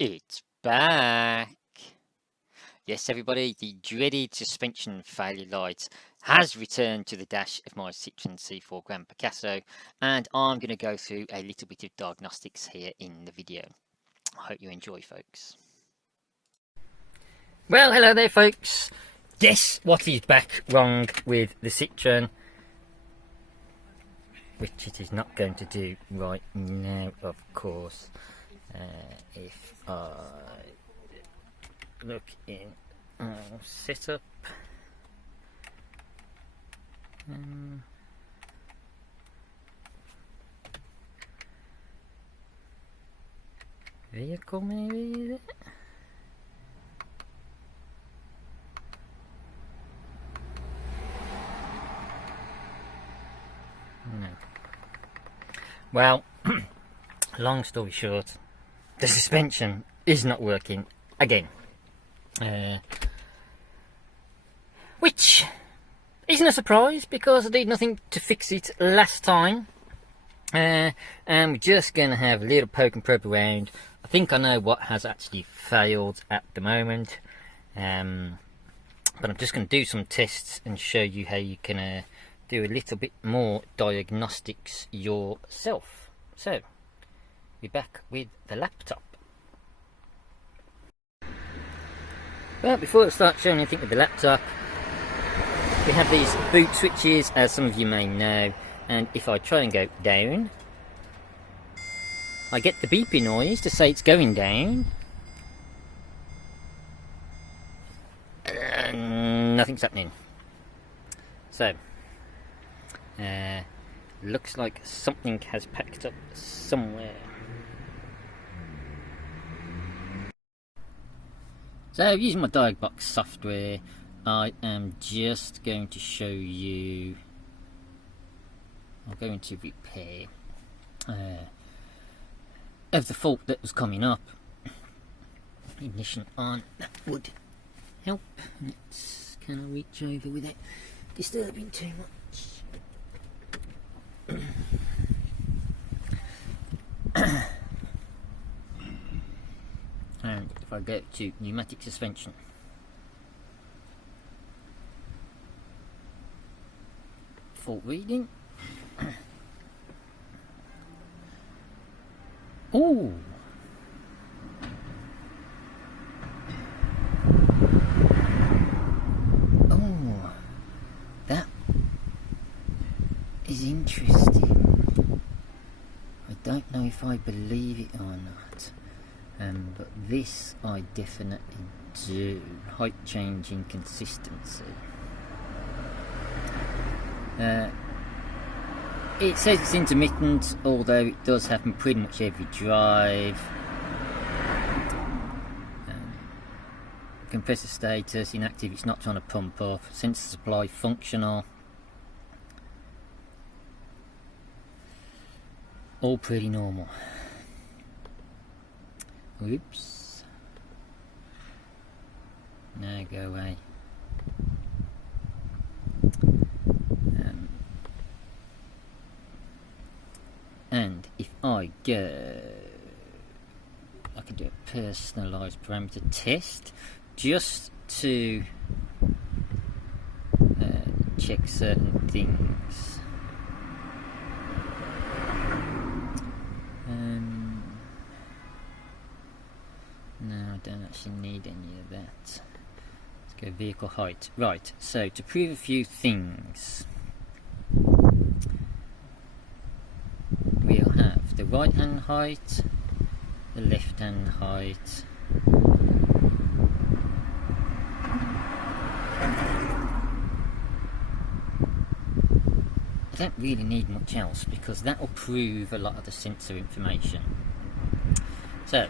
It's back. Yes, everybody, the dreaded suspension failure light has returned to the dash of my Citroen C4 Grand Picasso, and I'm going to go through a little bit of diagnostics here in the video. I hope you enjoy, folks. Well, hello there, folks. Guess what is back wrong with the Citroen, which it is not going to do right now, of course. If I look in setup, vehicle maybe, is it? No. Well, long story short, the suspension is not working again, which isn't a surprise because I did nothing to fix it last time, and we're just going to have a little poke and probe around. I think I know what has actually failed at the moment, but I'm just going to do some tests and show you how you can do a little bit more diagnostics yourself. So, we're back with the laptop. But before I start showing anything with the laptop, we have these boot switches, as some of you may know, and if I try and go down, I get the beeping noise to say it's going down, and nothing's happening. So, looks like something has packed up somewhere. So, using my Diagnostic software, I am just going to show you. I'm going to repair of the fault that was coming up. Ignition on, that would help. Let's kind of reach over without disturbing too much. And if I go to pneumatic suspension, fault reading. Oh, that is interesting. I don't know if I believe it or not, but this I definitely do. Height change inconsistency. It says it's intermittent, although it does happen pretty much every drive. Compressor status inactive, it's not trying to pump off. Sensor supply functional. All pretty normal. Oops. Now go away. And if I go, I can do a personalised parameter test just to check certain things. No, I don't actually need any of that. Let's go vehicle height. Right, so to prove a few things, we'll have the right hand height, the left hand height, I don't really need much else because that will prove a lot of the sensor information. So,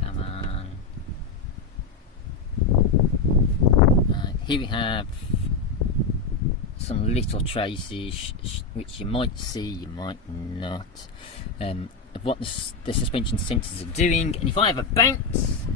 come on. Here we have some little traces which you might see, you might not, of what the suspension sensors are doing. And if I have a bounce,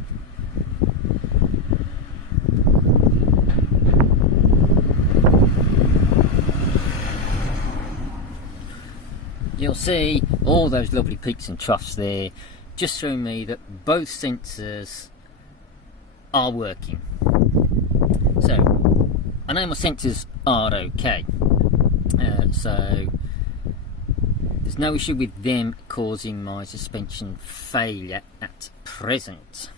you'll see all those lovely peaks and troughs there, just showing me that both sensors are working. So I know my sensors are okay, so there's no issue with them causing my suspension failure at present.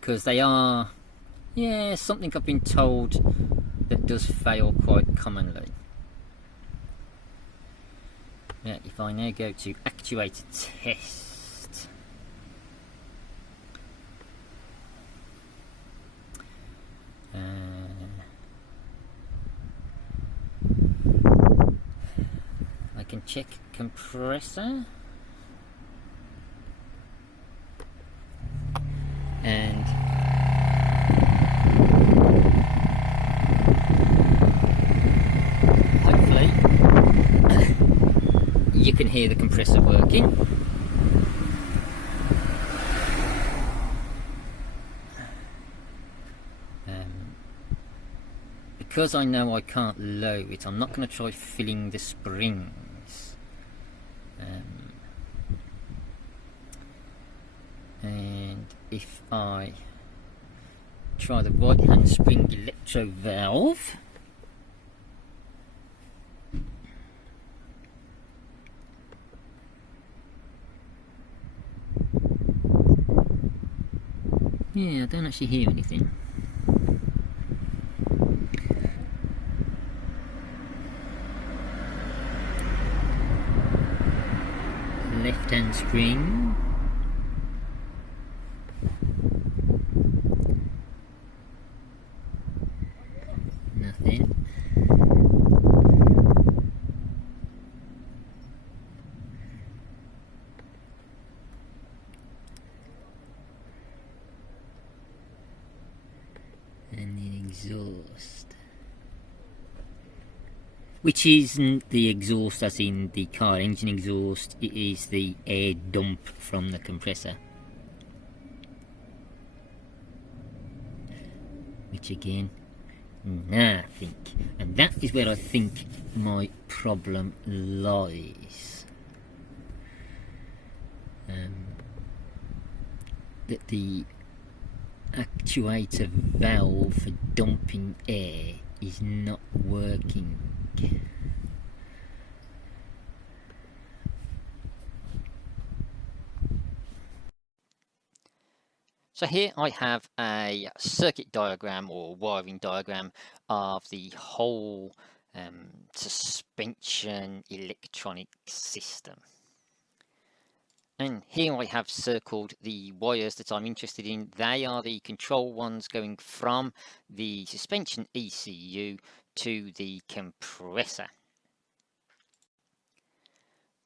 Because they are, yeah, something I've been told that does fail quite commonly. Yeah, if I now go to actuator test, I can check compressor, and hopefully you can hear the compressor working. Because I know I can't low it, I'm not going to try filling the springs. And if I try the right hand spring electro valve, yeah, I don't actually hear anything. Left hand spring, nothing. And the exhaust, which isn't the exhaust as in the car engine exhaust, it is the air dump from the compressor, which again, nothing. And that is where I think my problem lies. That the actuator valve for dumping air is not working. So here I have a circuit diagram or wiring diagram of the whole suspension electronic system. And here I have circled the wires that I'm interested in. They are the control ones going from the suspension ECU to the compressor.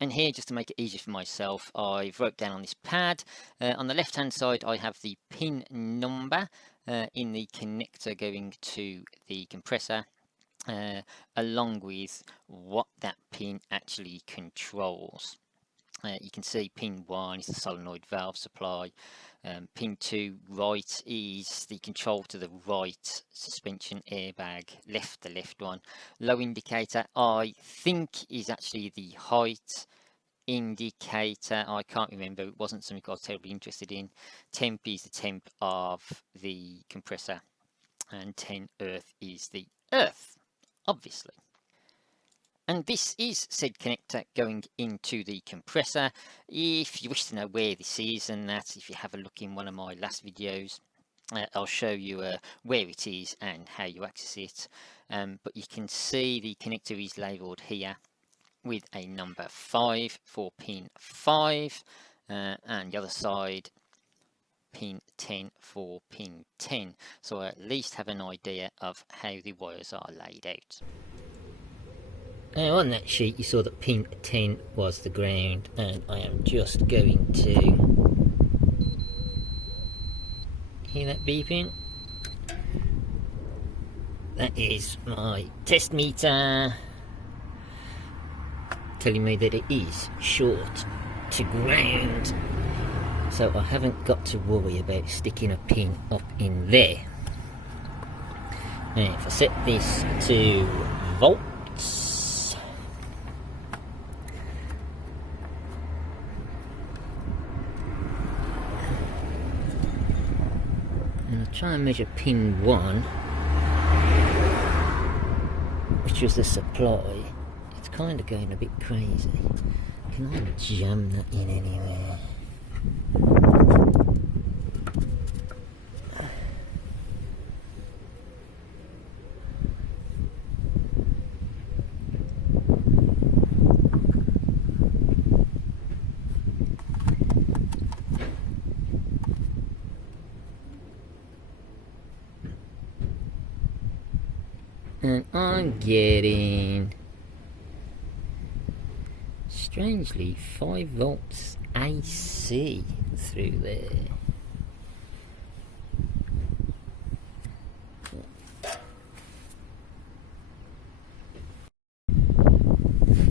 And here, just to make it easier for myself, I've wrote down on this pad, on the left hand side I have the pin number in the connector going to the compressor, along with what that pin actually controls. You can see pin 1 is the solenoid valve supply, pin 2 right is the control to the right suspension airbag, left the left one. Low indicator I think is actually the height indicator, I can't remember, it wasn't something I was terribly interested in. Temp is the temp of the compressor, and 10 earth is the earth, obviously. And this is said connector going into the compressor. If you wish to know where this is, and that, if you have a look in one of my last videos, I'll show you where it is and how you access it. But you can see the connector is labelled here with a number 5 for pin 5, and the other side pin 10 for pin 10. So I at least have an idea of how the wires are laid out. Now on that sheet you saw that pin 10 was the ground, and I am just going to hear that beeping. That is my test meter telling me that it is short to ground, so I haven't got to worry about sticking a pin up in there. Now if I set this to volts, and I'll try and measure pin 1, which was the supply. It's kind of going a bit crazy. Can I jam that in anywhere? And I'm getting, strangely, 5 volts AC through there.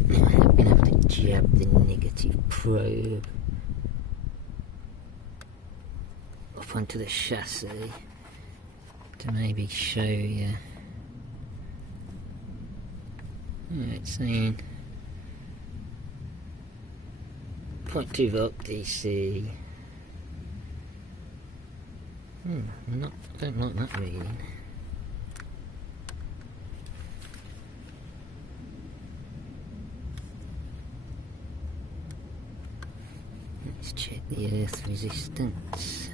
Now I have been able to jab the negative probe up onto the chassis to maybe show you. It's saying 0.2 volt DC. I don't like that reading. Let's check the earth resistance.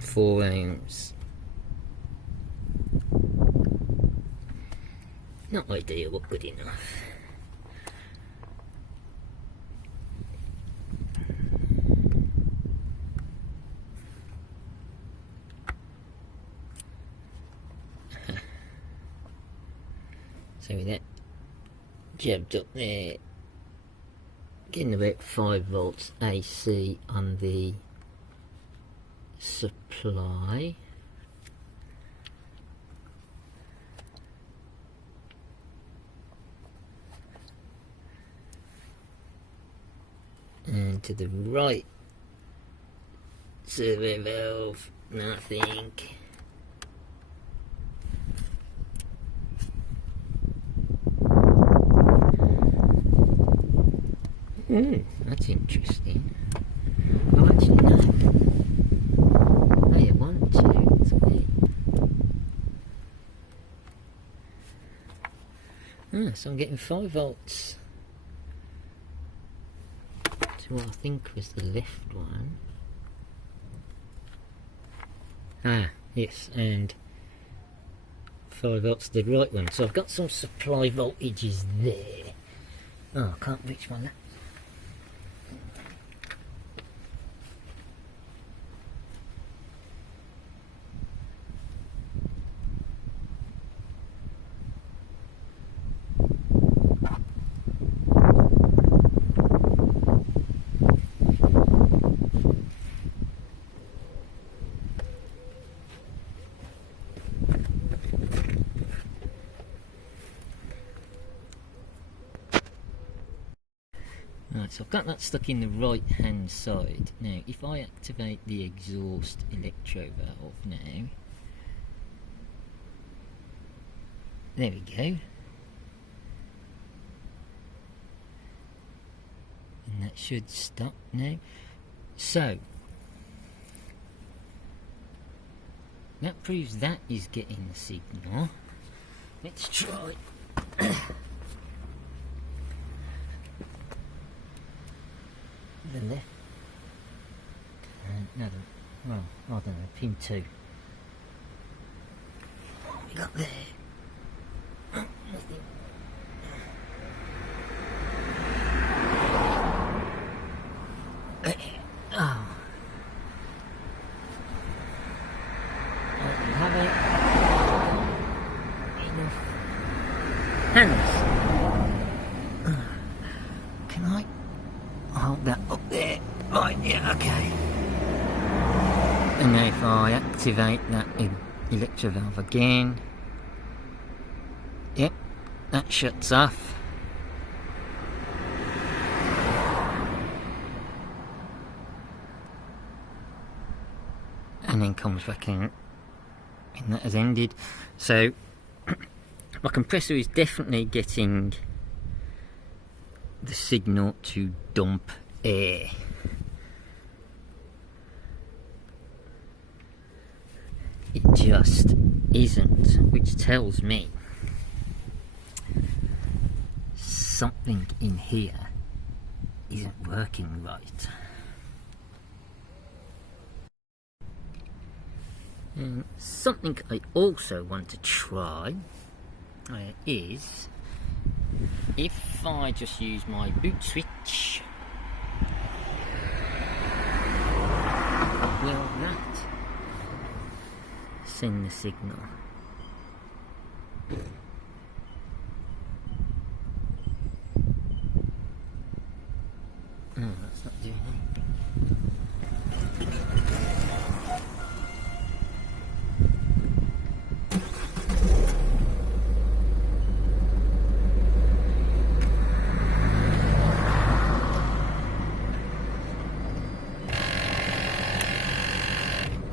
4 ohms. Not ideal, but good enough. So with that jabbed up there, getting about 5 volts AC on the supply. And to the right servo valve, nothing. That's interesting. Oh, actually no. Oh yeah, 1, 2, 3. So I'm getting 5 volts to what I think was the left one. Yes, and 5 volts to the right one. So I've got some supply voltages there. Oh, I can't reach my laptop. Right, so I've got that stuck in the right hand side. Now if I activate the exhaust electro valve now, there we go, and that should stop now. So that proves that is getting the signal. Let's try the left, no, well, I don't know, pin 2. What have we got there? Oh, nothing. Oh. I don't have enough hands. Can I hold that up there? Right, yeah, okay. And now if I activate that electro valve again, yep, that shuts off. then comes back out, and that has ended. So my compressor is definitely getting the signal to dump air. It just isn't, which tells me something in here isn't working right. And something I also want to try is if I just use my boot switch, will that send the signal? Oh, that's not doing anything.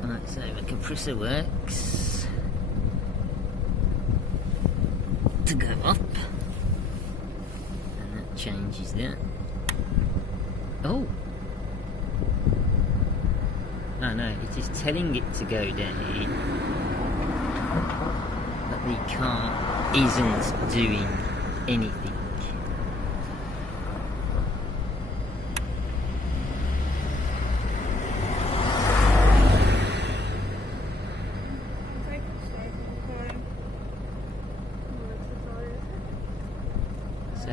Right, so the compressor works to go up, and that changes that. Oh! Oh no, it is telling it to go down, but the car isn't doing anything. So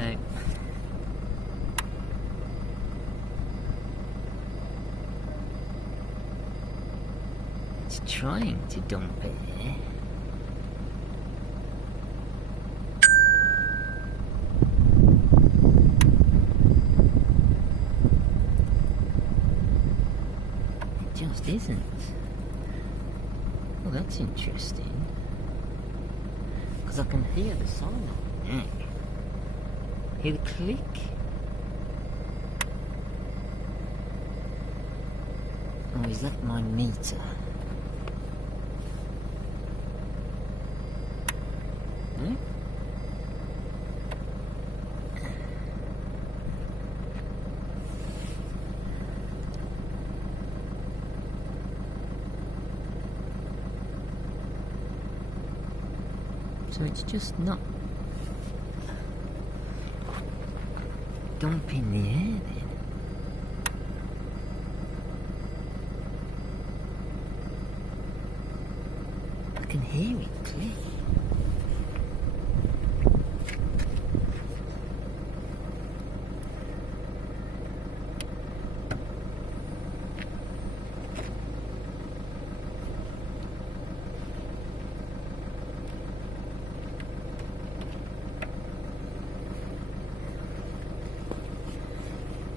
it's trying to dump air. It just isn't. Well, that's interesting. Because I can hear the solenoid now. Hear the click? Or is that my meter? Hmm? So it's just not dumping the air then. I can hear it click.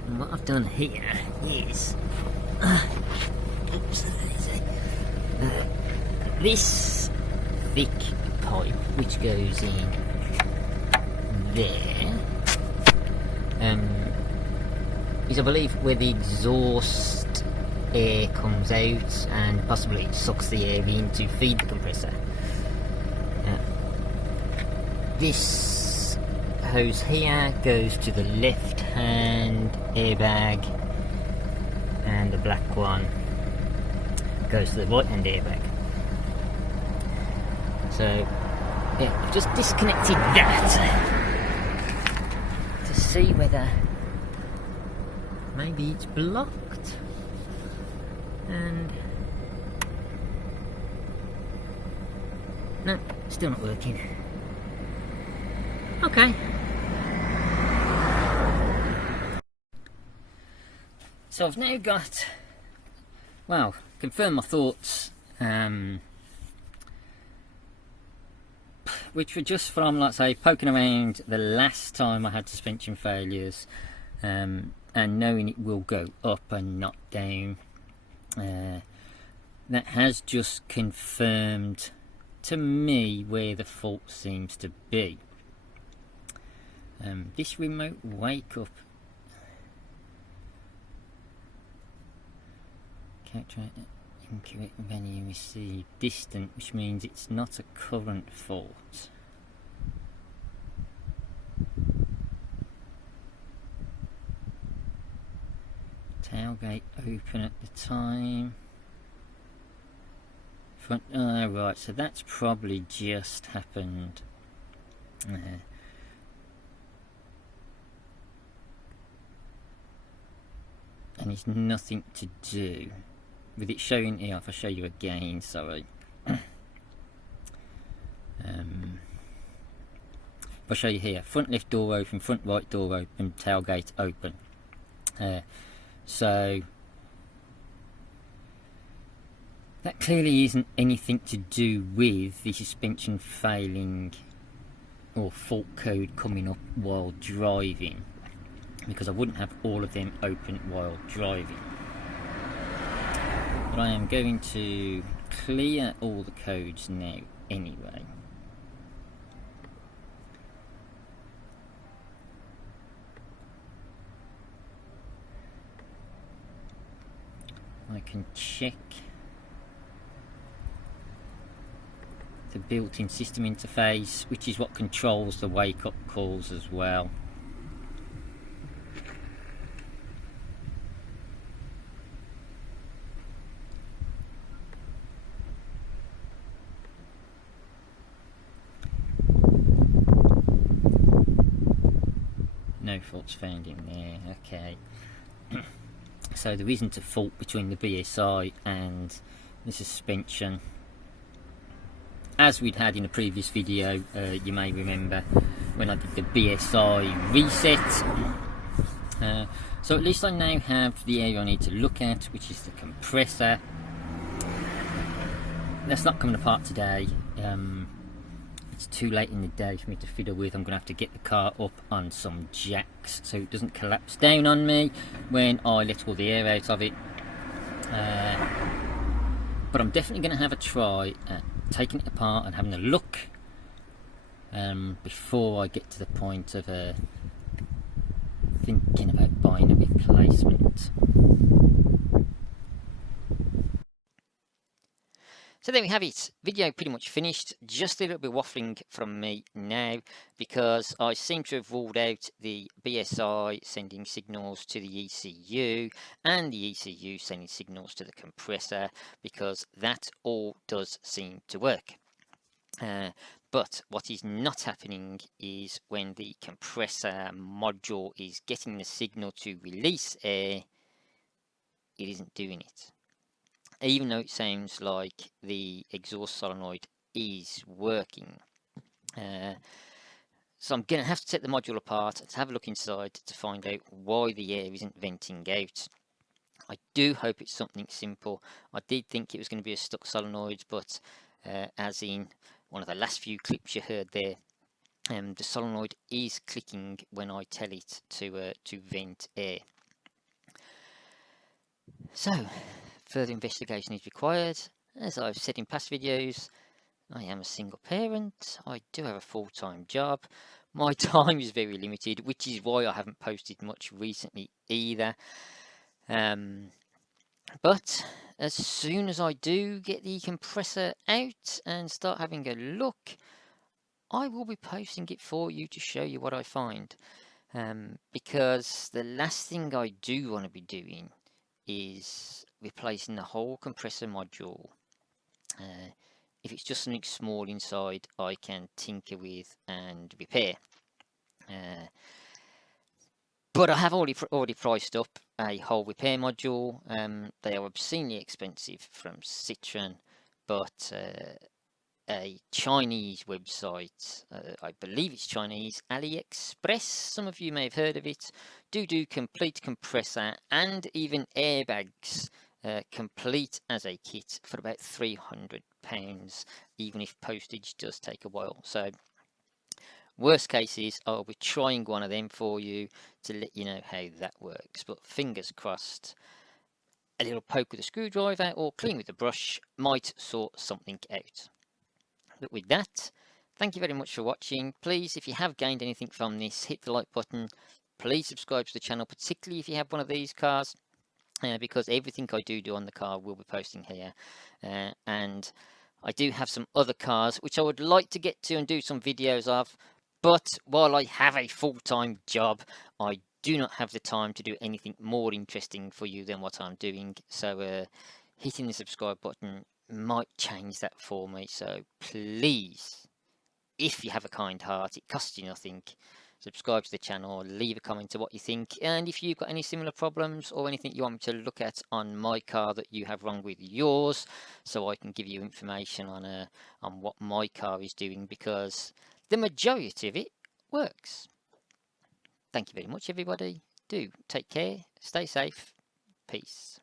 And what I've done here is oops, this thick pipe which goes in there is, I believe, where the exhaust air comes out and possibly sucks the air in to feed the compressor. This hose here goes to the left hand airbag, and the black one goes to the right hand airbag. So yeah, I've just disconnected that to see whether maybe it's blocked, and no, still not working. Okay. So I've now got, well, confirmed my thoughts, which were just from, like say, poking around the last time I had suspension failures, and knowing it will go up and not down. That has just confirmed to me where the fault seems to be. This remote wake up Actuator Incorrect value received. Distant, which means it's not a current fault. Tailgate open at the time. Front, right, so that's probably just happened. And it's nothing to do with it showing here. If I show you again, sorry. If I show you here, front left door open, front right door open, tailgate open. So that clearly isn't anything to do with the suspension failing or fault code coming up while driving, because I wouldn't have all of them open while driving. But I am going to clear all the codes now anyway. I can check the built-in system interface, which is what controls the wake-up calls as well. No faults found in there, okay. So there isn't a fault between the BSI and the suspension. As we'd had in a previous video, you may remember when I did the BSI reset. So at least I now have the area I need to look at, which is the compressor. That's not coming apart today. It's too late in the day for me to fiddle with. I'm going to have to get the car up on some jacks so it doesn't collapse down on me when I let all the air out of it. But I'm definitely going to have a try at taking it apart and having a look before I get to the point of thinking about buying a replacement. So there we have it, video pretty much finished. Just a little bit waffling from me now because I seem to have ruled out the BSI sending signals to the ECU and the ECU sending signals to the compressor, because that all does seem to work. But what is not happening is when the compressor module is getting the signal to release air, it isn't doing it. Even though it sounds like the exhaust solenoid is working. So I'm going to have to take the module apart to have a look inside to find out why the air isn't venting out. I do hope it's something simple. I did think it was going to be a stuck solenoid, but as in one of the last few clips you heard there, the solenoid is clicking when I tell it to vent air. So further investigation is required. As I've said in past videos, I am a single parent. I do have a full-time job. My time is very limited, which is why I haven't posted much recently either. But as soon as I do get the compressor out and start having a look, I will be posting it for you to show you what I find. Because the last thing I do want to be doing is replacing the whole compressor module. If it's just something small inside, I can tinker with and repair. But I have already priced up a whole repair module. They are obscenely expensive from Citroen, but a Chinese website, I believe it's Chinese, AliExpress, some of you may have heard of it, do complete compressor and even airbags complete as a kit for about £300, even if postage does take a while. So worst case is I'll be trying one of them for you to let you know how that works, but fingers crossed a little poke with a screwdriver or clean with a brush might sort something out. But with that, thank you very much for watching. Please, if you have gained anything from this, hit the like button. Please subscribe to the channel, particularly if you have one of these cars. because everything I do on the car will be posting here. And I do have some other cars which I would like to get to and do some videos of, but while I have a full-time job, I do not have the time to do anything more interesting for you than what I'm doing. So hitting the subscribe button might change that for me. So please, if you have a kind heart, it costs you nothing. Subscribe to the channel, leave a comment of what you think, and if you've got any similar problems or anything you want me to look at on my car that you have wrong with yours, so I can give you information on what my car is doing, because the majority of it works. Thank you very much, everybody. Do take care, stay safe, peace.